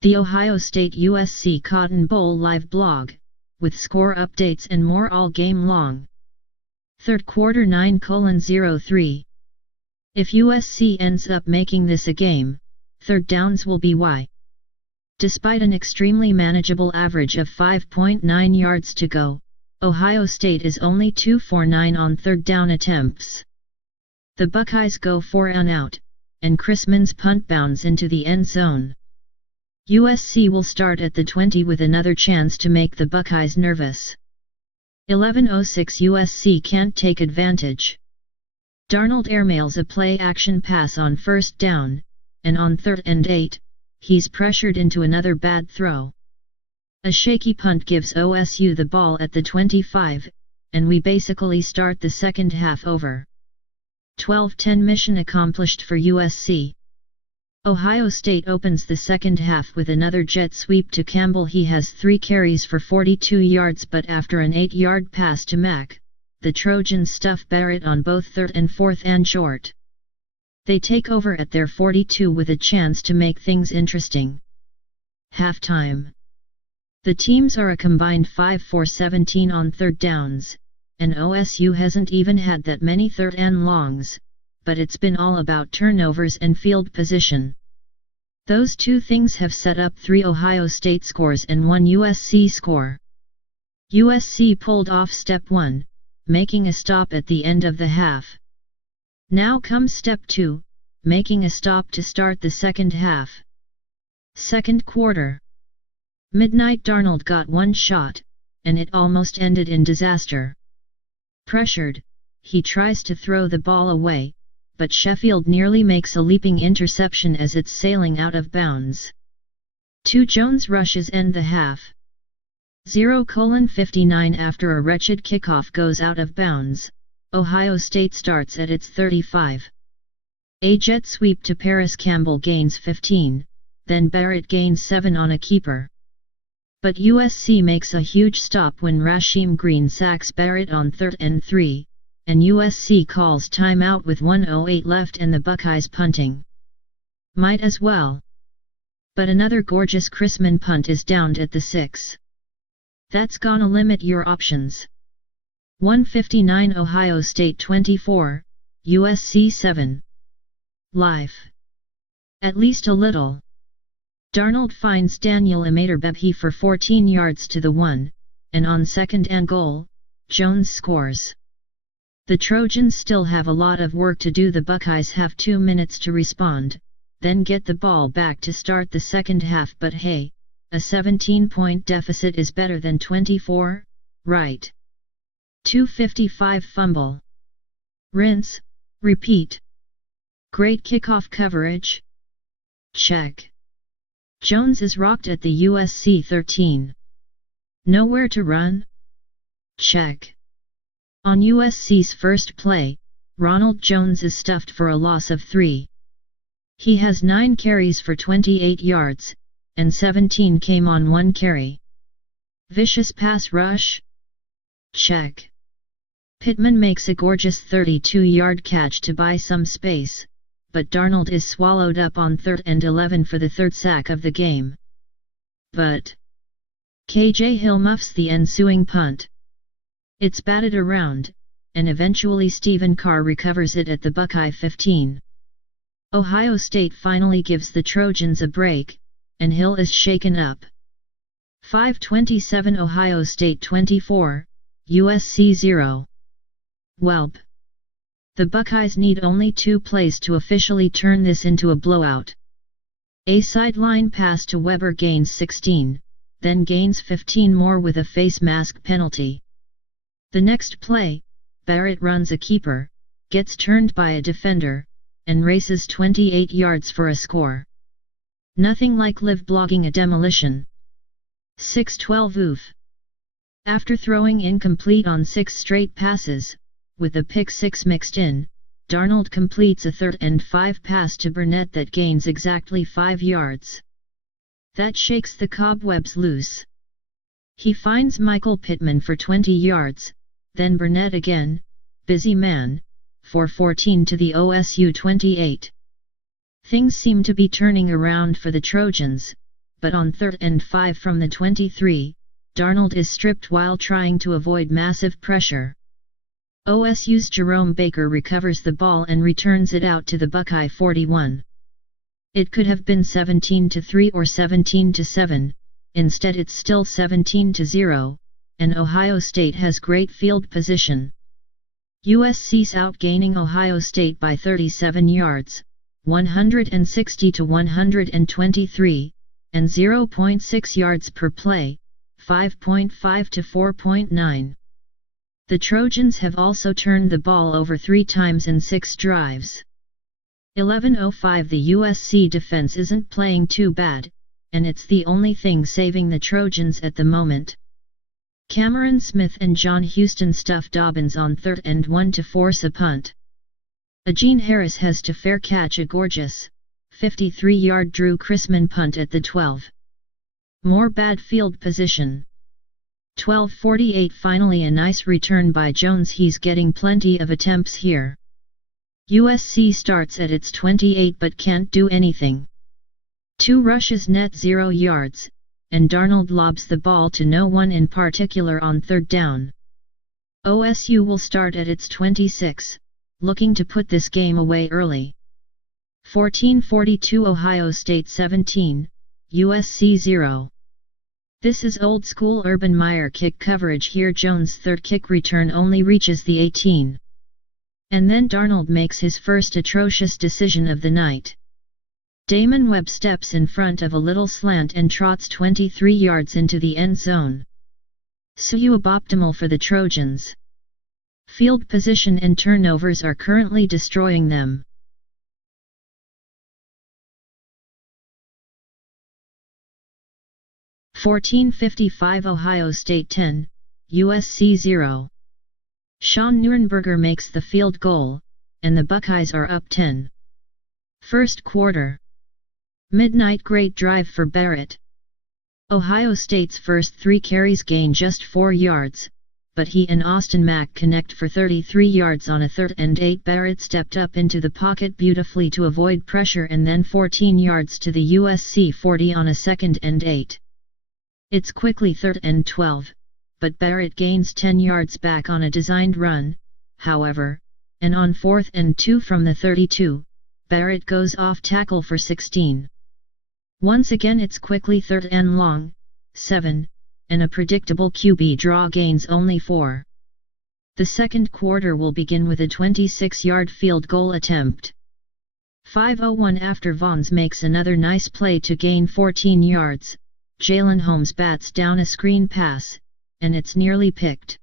The Ohio State USC Cotton Bowl live blog, with score updates and more all game long. Third quarter 9:03. If USC ends up making this a game, third downs will be why. Despite an extremely manageable average of 5.9 yards to go, Ohio State is only 2 for 9 on third down attempts. The Buckeyes go 4 and out, and Chrisman's punt bounds into the end zone. USC will start at the 20 with another chance to make the Buckeyes nervous. 11:06 USC can't take advantage. Darnold airmails a play-action pass on first down, and on 3rd and 8, he's pressured into another bad throw. A shaky punt gives OSU the ball at the 25, and we basically start the second half over. 12-10 mission accomplished for USC. Ohio State opens the second half with another jet sweep to Campbell. He has 3 carries for 42 yards, but after an 8-yard pass to Mack, the Trojans stuff Barrett on both 3rd and 4th and short. They take over at their 42 with a chance to make things interesting. Halftime. The teams are a combined 5 for 17 on third downs, and OSU hasn't even had that many third and longs, but it's been all about turnovers and field position. Those two things have set up 3 Ohio State scores and 1 USC score. USC pulled off step 1, making a stop at the end of the half. Now comes step 2, making a stop to start the second half. Second quarter. Midnight Darnold got 1 shot, and it almost ended in disaster. Pressured, he tries to throw the ball away, but Sheffield nearly makes a leaping interception as it's sailing out of bounds. 2 Jones rushes end the half. 0:59 after a wretched kickoff goes out of bounds, Ohio State starts at its 35. A jet sweep to Paris Campbell gains 15, then Barrett gains 7 on a keeper. But USC makes a huge stop when Rasheem Green sacks Barrett on 3rd and 3, and USC calls timeout with 1:08 left and the Buckeyes punting. Might as well. But another gorgeous Chrisman punt is downed at the 6. That's gonna limit your options. 1:59 Ohio State 24, USC 7. Life. At least a little. Darnold finds Daniel Imaterbebhe for 14 yards to the 1, and on 2nd and goal, Jones scores. The Trojans still have a lot of work to do. The Buckeyes have 2 minutes to respond, then get the ball back to start the second half, but hey, a 17-point deficit is better than 24, right? 2:55 fumble. Rinse, repeat. Great kickoff coverage? Check. Jones is rocked at the USC 13. Nowhere to run? Check. On USC's first play, Ronald Jones is stuffed for a loss of 3. He has 9 carries for 28 yards, and 17 came on 1 carry. Vicious pass rush? Check. Pittman makes a gorgeous 32-yard catch to buy some space, but Darnold is swallowed up on 3rd and 11 for the 3rd sack of the game. But KJ Hill muffs the ensuing punt. It's batted around, and eventually Stephen Carr recovers it at the Buckeye 15. Ohio State finally gives the Trojans a break, and Hill is shaken up. 5:27 Ohio State 24, USC 0. Welp. The Buckeyes need only 2 plays to officially turn this into a blowout. A sideline pass to Weber gains 16, then gains 15 more with a face mask penalty. The next play, Barrett runs a keeper, gets turned by a defender, and races 28 yards for a score. Nothing like live blogging a demolition. 6:12 oof. After throwing incomplete on 6 straight passes, with a pick 6 mixed in, Darnold completes a 3rd and 5 pass to Burnett that gains exactly 5 yards. That shakes the cobwebs loose. He finds Michael Pittman for 20 yards, then Burnett again, busy man, for 14 to the OSU 28. Things seem to be turning around for the Trojans, but on 3rd and 5 from the 23, Darnold is stripped while trying to avoid massive pressure. OSU's Jerome Baker recovers the ball and returns it out to the Buckeye 41. It could have been 17-3 or 17-7, instead it's still 17-0, and Ohio State has great field position. USC's outgaining Ohio State by 37 yards, 160-123, and 0.6 yards per play, 5.5 to 4.9. The Trojans have also turned the ball over 3 times in 6 drives. 11:05 The USC defense isn't playing too bad, and it's the only thing saving the Trojans at the moment. Cameron Smith and John Houston stuff Dobbins on 3rd and 1 to force a punt. Eugene Harris has to fair catch a gorgeous 53-yard Drew Chrisman punt at the 12. More bad field position. 12:48 Finally a nice return by Jones. He's getting plenty of attempts here. USC starts at its 28 but can't do anything. 2 rushes net 0 yards, and Darnold lobs the ball to no one in particular on 3rd down. OSU will start at its 26, looking to put this game away early. 14:42 Ohio State 17, USC 0. This is old school Urban Meyer kick coverage here. Jones' 3rd kick return only reaches the 18. And then Darnold makes his first atrocious decision of the night. Damon Webb steps in front of a little slant and trots 23 yards into the end zone. Suboptimal for the Trojans. Field position and turnovers are currently destroying them. (14:55) Ohio State 10, USC 0. Sean Neurenberger makes the field goal, and the Buckeyes are up 10. First quarter. Midnight great drive for Barrett. Ohio State's first 3 carries gain just 4 yards, but he and Austin Mack connect for 33 yards on a 3rd and 8. Barrett stepped up into the pocket beautifully to avoid pressure and then 14 yards to the USC 40 on a 2nd and 8. It's quickly 3rd and 12, but Barrett gains 10 yards back on a designed run, however, and on 4th and 2 from the 32, Barrett goes off tackle for 16. Once again it's quickly 3rd and long, 7, and a predictable QB draw gains only 4. The second quarter will begin with a 26-yard field goal attempt. 5:01 after Vaughns makes another nice play to gain 14 yards, Jalen Holmes bats down a screen pass, and it's nearly picked.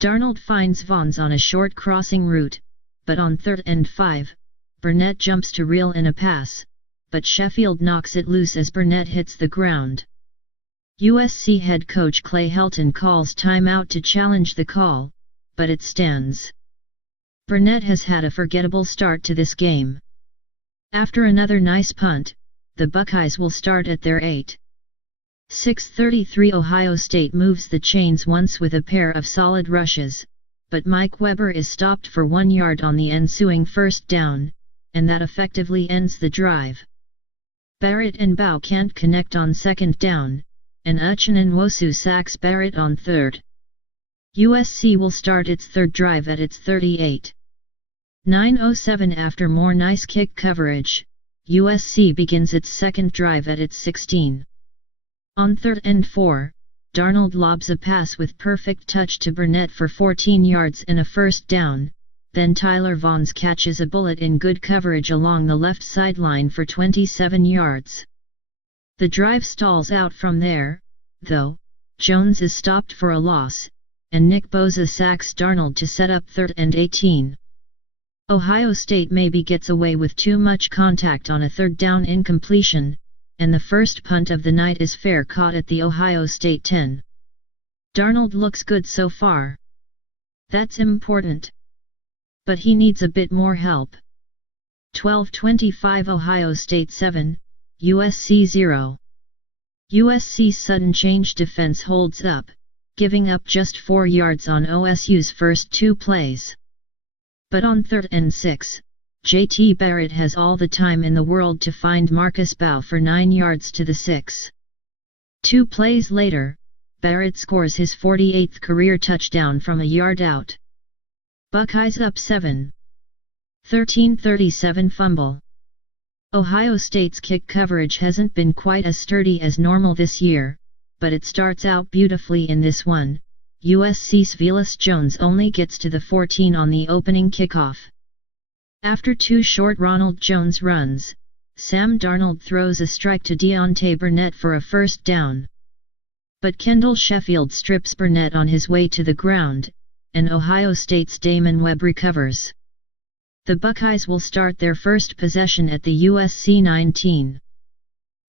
Darnold finds Vaughns on a short crossing route, but on 3rd and 5, Burnett jumps to reel in a pass, but Sheffield knocks it loose as Burnett hits the ground. USC head coach Clay Helton calls timeout to challenge the call, but it stands. Burnett has had a forgettable start to this game. After another nice punt, the Buckeyes will start at their 8. 6:33 Ohio State moves the chains once with a pair of solid rushes, but Mike Weber is stopped for 1 yard on the ensuing 1st down, and that effectively ends the drive. Barrett and Bow can't connect on 2nd down, and Uchenna Nwosu sacks Barrett on 3rd. USC will start its 3rd drive at its 38. 9:07 After more nice kick coverage, USC begins its 2nd drive at its 16. On 3rd and 4, Darnold lobs a pass with perfect touch to Burnett for 14 yards and a 1st down, then Tyler Vaughns catches a bullet in good coverage along the left sideline for 27 yards. The drive stalls out from there, though. Jones is stopped for a loss, and Nick Bosa sacks Darnold to set up 3rd and 18. Ohio State maybe gets away with too much contact on a 3rd down incompletion, and the first punt of the night is fair caught at the Ohio State 10. Darnold looks good so far. That's important. But he needs a bit more help. 12:25 Ohio State 7, USC 0. USC's sudden change defense holds up, giving up just 4 yards on OSU's first 2 plays. But on 3rd and 6, JT Barrett has all the time in the world to find Marcus Bow for 9 yards to the 6. 2 plays later, Barrett scores his 48th career touchdown from a yard out. Buckeyes up 7. 13-37 fumble. Ohio State's kick coverage hasn't been quite as sturdy as normal this year, but it starts out beautifully in this one. USC's Velus Jones only gets to the 14 on the opening kickoff. After 2 short Ronald Jones runs, Sam Darnold throws a strike to Deontay Burnett for a first down. But Kendall Sheffield strips Burnett on his way to the ground, and Ohio State's Damon Webb recovers. The Buckeyes will start their first possession at the USC 19.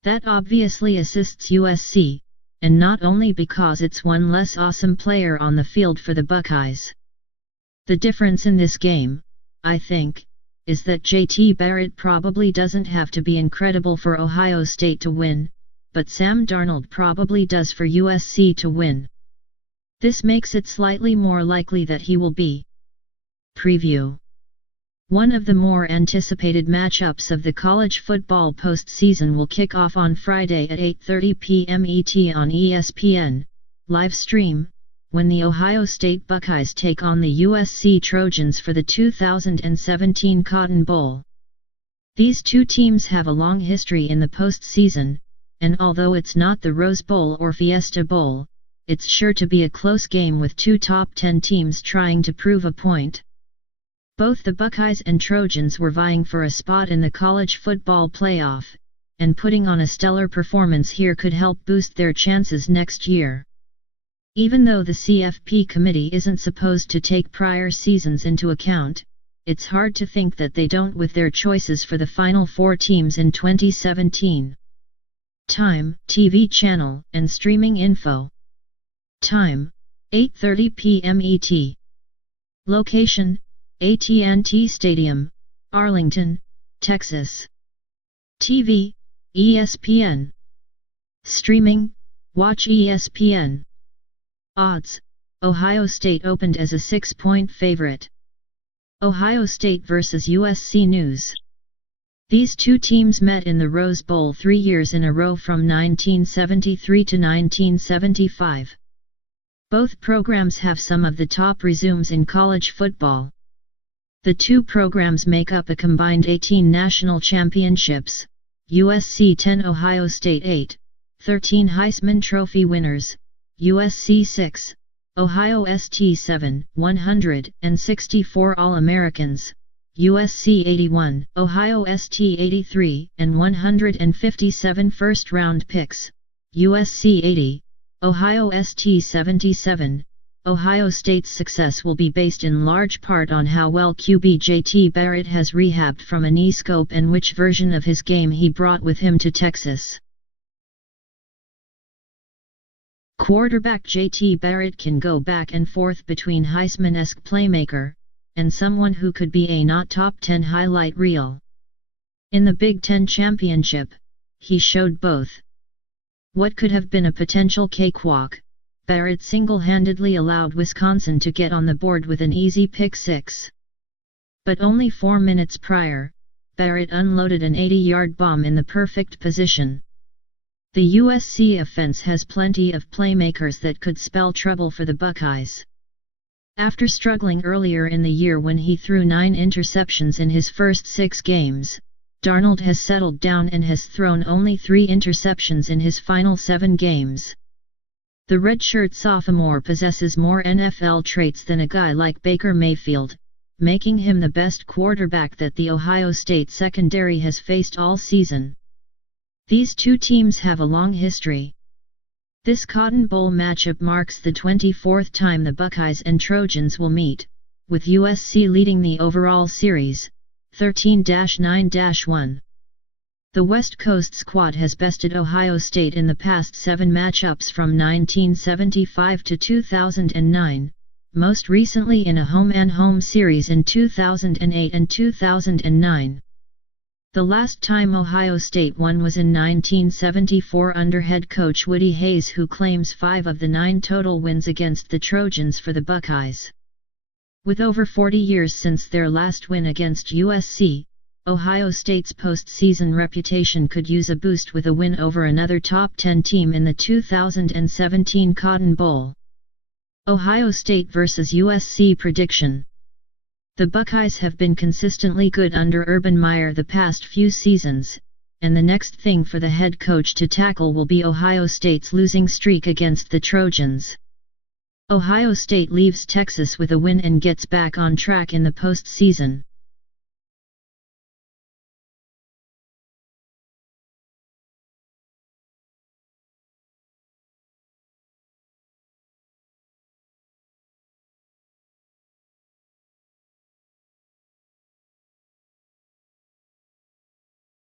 That obviously assists USC, and not only because it's one less awesome player on the field for the Buckeyes. The difference in this game, I think, is that JT Barrett probably doesn't have to be incredible for Ohio State to win, but Sam Darnold probably does for USC to win. This makes it slightly more likely that he will be. Preview. One of the more anticipated matchups of the college football postseason will kick off on Friday at 8:30 p.m. ET on ESPN, live stream, when the Ohio State Buckeyes take on the USC Trojans for the 2017 Cotton Bowl. These two teams have a long history in the postseason, and although it's not the Rose Bowl or Fiesta Bowl, it's sure to be a close game with 2 top 10 teams trying to prove a point. Both the Buckeyes and Trojans were vying for a spot in the college football playoff, and putting on a stellar performance here could help boost their chances next year. Even though the CFP committee isn't supposed to take prior seasons into account, it's hard to think that they don't with their choices for the final 4 teams in 2017. Time, TV channel, and streaming info. Time, 8:30 p.m. ET. Location, AT&T Stadium, Arlington, Texas. TV, ESPN. Streaming, watch ESPN. Odds, Ohio State opened as a 6-point favorite. Ohio State vs. USC News. These two teams met in the Rose Bowl 3 years in a row from 1973 to 1975. Both programs have some of the top resumes in college football. The two programs make up a combined 18 national championships, USC 10, Ohio State 8, 13 Heisman Trophy winners, USC 6, Ohio St 7, 164 All-Americans, USC 81, Ohio St 83, and 157 first-round picks, USC 80, Ohio St 77. Ohio State's success will be based in large part on how well QB JT Barrett has rehabbed from a knee scope and which version of his game he brought with him to Texas. Quarterback JT Barrett can go back and forth between Heisman-esque playmaker, and someone who could be a not top 10 highlight reel. In the Big Ten Championship, he showed both. What could have been a potential cakewalk, Barrett single-handedly allowed Wisconsin to get on the board with an easy pick 6. But only 4 minutes prior, Barrett unloaded an 80-yard bomb in the perfect position. The USC offense has plenty of playmakers that could spell trouble for the Buckeyes. After struggling earlier in the year when he threw 9 interceptions in his first 6 games, Darnold has settled down and has thrown only 3 interceptions in his final 7 games. The redshirt sophomore possesses more NFL traits than a guy like Baker Mayfield, making him the best quarterback that the Ohio State secondary has faced all season. These two teams have a long history. This Cotton Bowl matchup marks the 24th time the Buckeyes and Trojans will meet, with USC leading the overall series, 13-9-1. The West Coast squad has bested Ohio State in the past 7 matchups from 1975 to 2009, most recently in a home-and-home series in 2008 and 2009. The last time Ohio State won was in 1974 under head coach Woody Hayes, who claims 5 of the 9 total wins against the Trojans for the Buckeyes. With over 40 years since their last win against USC, Ohio State's postseason reputation could use a boost with a win over another top 10 team in the 2017 Cotton Bowl. Ohio State vs USC prediction. The Buckeyes have been consistently good under Urban Meyer the past few seasons, and the next thing for the head coach to tackle will be Ohio State's losing streak against the Trojans. Ohio State leaves Texas with a win and gets back on track in the postseason.